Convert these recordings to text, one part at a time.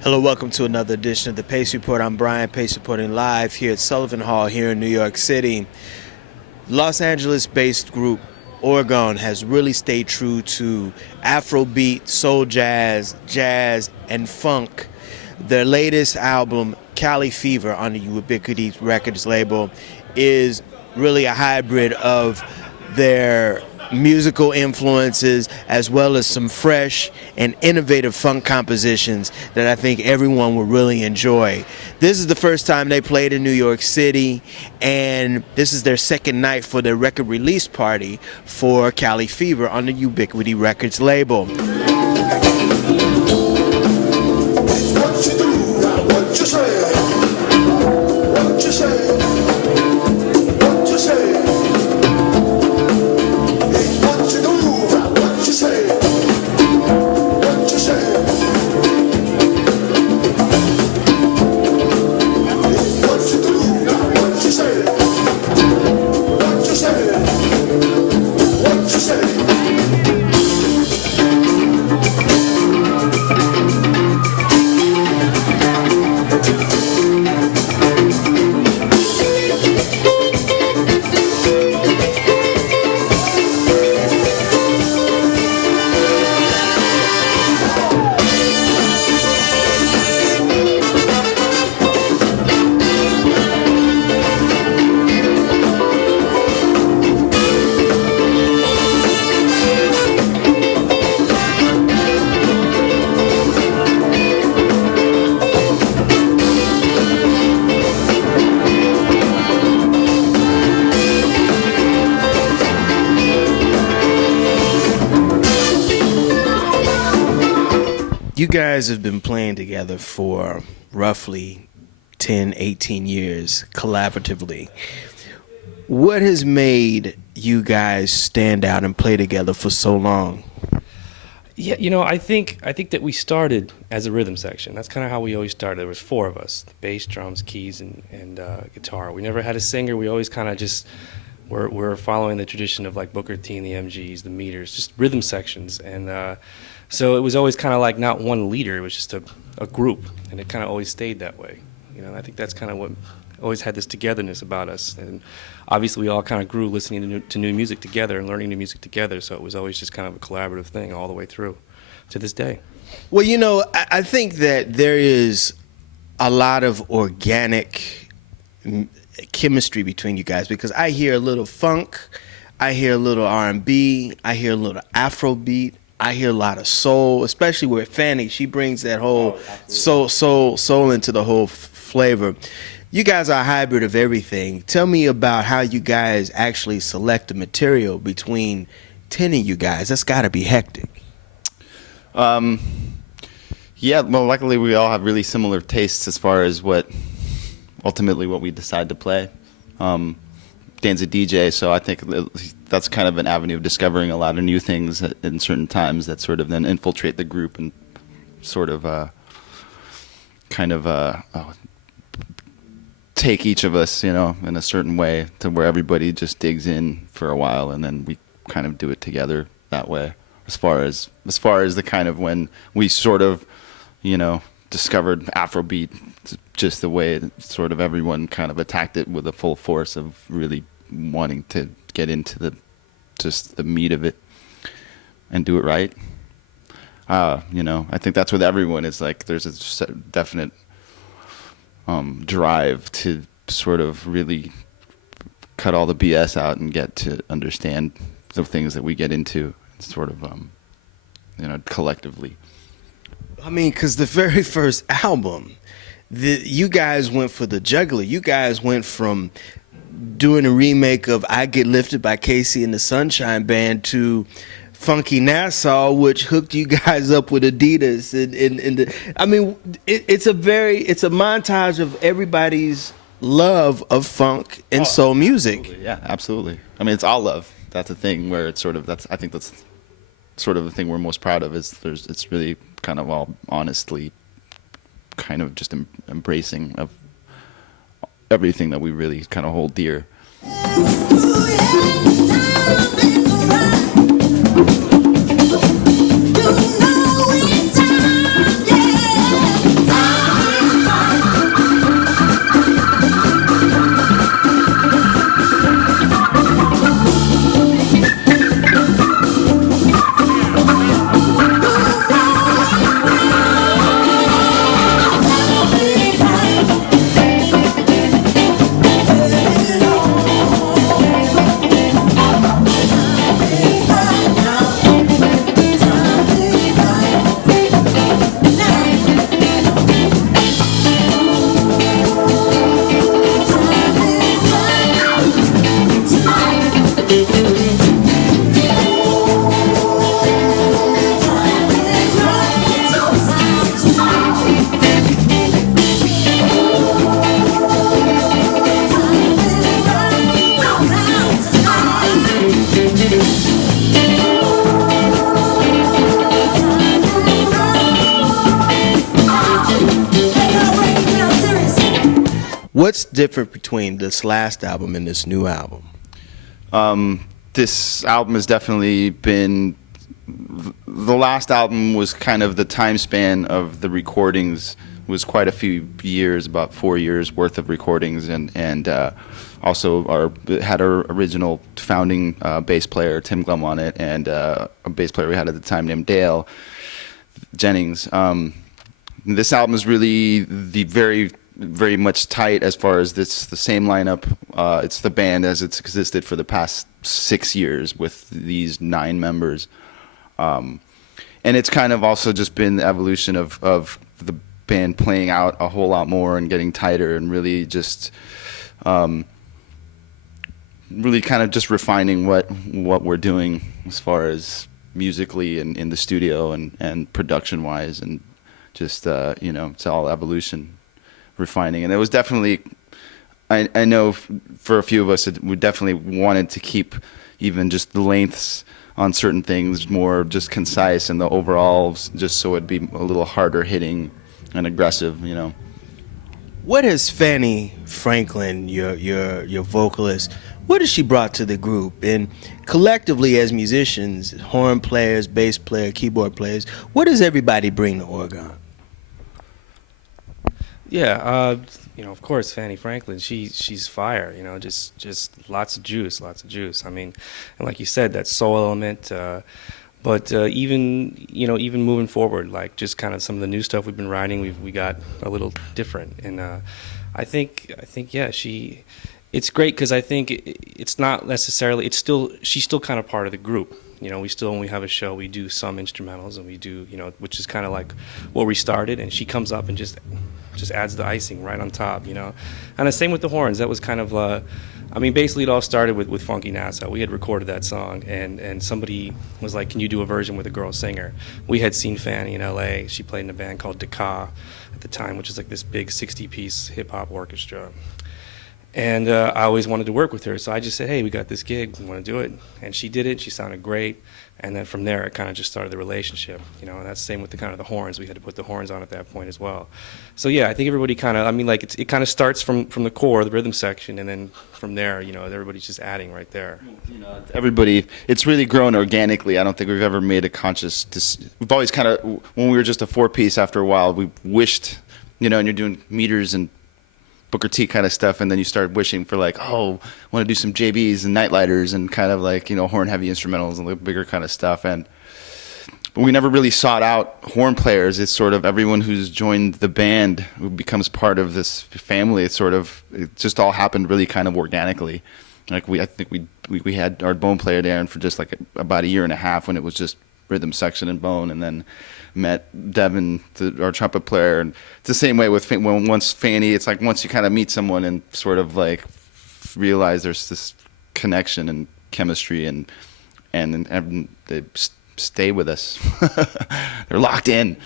Hello, welcome to another edition of the Pace Report. I'm Brian, Pace reporting live here at Sullivan Hall here in New York City. Los Angeles-based group Orgone has really stayed true to Afrobeat, soul jazz, jazz, and funk. Their latest album, Cali Fever, on the Ubiquity Records label, is really a hybrid of their musical influences as well as some fresh and innovative funk compositions that I think everyone will really enjoy. This is the first time they played in New York City, and this is their second night for their record release party for Cali Fever on the Ubiquity Records label. You guys have been playing together for roughly 10, 18 years collaboratively. What has made you guys stand out and play together for so long? Yeah, I think that we started as a rhythm section. That's kind of how we always started. There was four of us: bass, drums, keys, and guitar. We never had a singer. We always kind of just were following the tradition of like Booker T and the MGs, the Meters, just rhythm sections. And so it was always kind of like not one leader. It was just a group, and it kind of always stayed that way. I think that's kind of what always had this togetherness about us. And obviously we all kind of grew listening to new music together and learning new music together, so it was always just kind of a collaborative thing all the way through to this day. Well, I think that there is a lot of organic chemistry between you guys, because I hear a little funk, I hear a little R&B, I hear a little Afrobeat, I hear a lot of soul, especially with Fanny. She brings that whole soul into the whole flavor. You guys are a hybrid of everything. Tell me about how you guys actually select the material between 10 of you guys. That's got to be hectic. Yeah, well, luckily we all have really similar tastes as far as what we decide to play. Dan's a DJ, so I think that's kind of an avenue of discovering a lot of new things in certain times that sort of then infiltrate the group and sort of take each of us, in a certain way to where everybody just digs in for a while, and then we kind of do it together that way. As far as the kind of when we sort of, discovered Afrobeat, just the way that sort of everyone kind of attacked it with a full force of really wanting to get into the meat of it and do it right. I think that's with everyone. It's like there's a definite drive to sort of really cut all the BS out and get to understand the things that we get into, sort of, collectively. I mean, because the very first album, you guys went for the juggler. You guys went from doing a remake of I Get Lifted by Casey and the Sunshine Band to Funky Nassau, which hooked you guys up with Adidas. It's a montage of everybody's love of funk and soul music. Absolutely. Yeah, absolutely. I mean, it's all love. That's the thing where it's sort of, I think that's sort of the thing we're most proud of, is it's really kind of all honestly kind of just embracing of everything that we really kind of hold dear. What's different between this last album and this new album? This album has definitely been, the last album was kind of the time span of the recordings was quite a few years, about 4 years worth of recordings, and also had our original founding bass player Tim Glum on it, and a bass player we had at the time named Dale Jennings. This album is really the very much tight as far as the same lineup. It's the band as it's existed for the past 6 years with these 9 members. And it's kind of also just been the evolution of the band playing out a whole lot more and getting tighter and really just really kind of just refining what we're doing as far as musically and in the studio and production wise, and just it's all evolution, refining. And it was definitely, I know for a few of us, we definitely wanted to keep even just the lengths on certain things more just concise, and the overalls just so it'd be a little harder hitting and aggressive. What has Fanny Franklin, your vocalist, what has she brought to the group? And collectively as musicians, horn players, bass player, keyboard players, what does everybody bring to Orgone? Yeah, of course, Fanny Franklin, she's fire, just lots of juice. I mean, and like you said, that soul element, but even moving forward, like just kind of some of the new stuff we've been writing, we got a little different. And I think yeah, it's great because I think it's not necessarily, she's still kind of part of the group. When we have a show, we do some instrumentals, and we do, which is kind of like where we started, and she comes up and just adds the icing right on top, And the same with the horns. That was kind of, basically it all started with Funky Nassau. We had recorded that song, and somebody was like, can you do a version with a girl singer? We had seen Fanny in L.A. She played in a band called a.k.a. at the time, which is like this big 60-piece hip-hop orchestra. And I always wanted to work with her, so I just said, hey, we got this gig, we want to do it. And she did it, she sounded great. And then from there, it kind of just started the relationship, and that's the same with the horns. We had to put the horns on at that point as well. So yeah, I think everybody kind of, it kind of starts from the core, the rhythm section, and then from there, everybody's just adding right there. Everybody, it's really grown organically. I don't think we've ever made a conscious, we've always kind of, when we were just a 4-piece, after a while, we wished, and you're doing meters and Booker T kind of stuff, and then you start wishing for like, oh, I want to do some JBs and Nightlighters and kind of like, horn heavy instrumentals and the bigger kind of stuff. But we never really sought out horn players. It's sort of everyone who's joined the band who becomes part of this family. It just all happened really kind of organically. Like I think we had our bone player Darren for just like about a year and a half when it was just rhythm section and bone, and then met Devin, our trumpet player, and it's the same way with once Fanny. It's like once you kind of meet someone and sort of like realize there's this connection and chemistry, and they stay with us. They're locked in.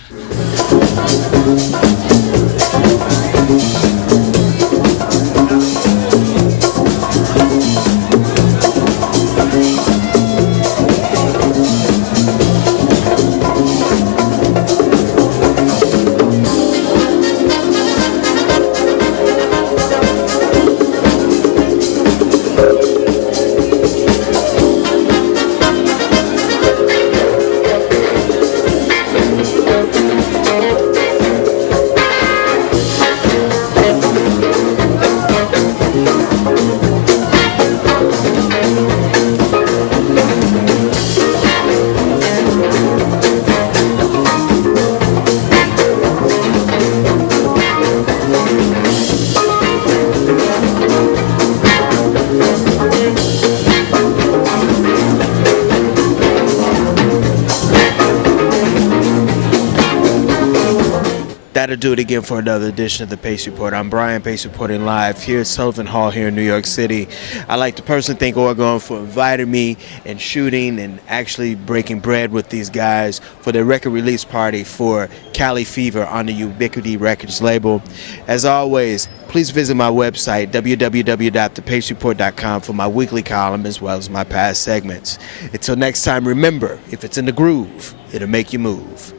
That'll do it again for another edition of the Pace Report. I'm Brian, Pace Reporting live here at Sullivan Hall here in New York City. I'd like to personally thank Orgone for inviting me and shooting and actually breaking bread with these guys for their record release party for Cali Fever on the Ubiquity Records label. As always, please visit my website, www.thepacereport.com, for my weekly column as well as my past segments. Until next time, remember, if it's in the groove, it'll make you move.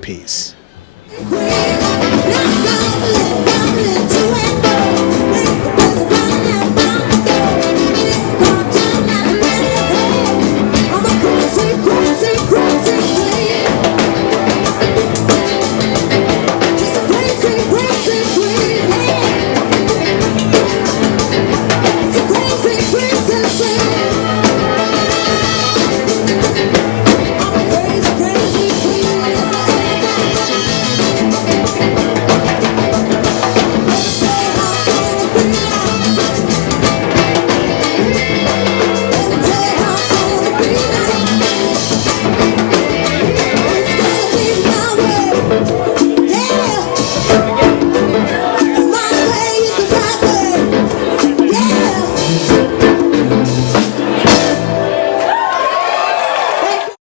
Peace. We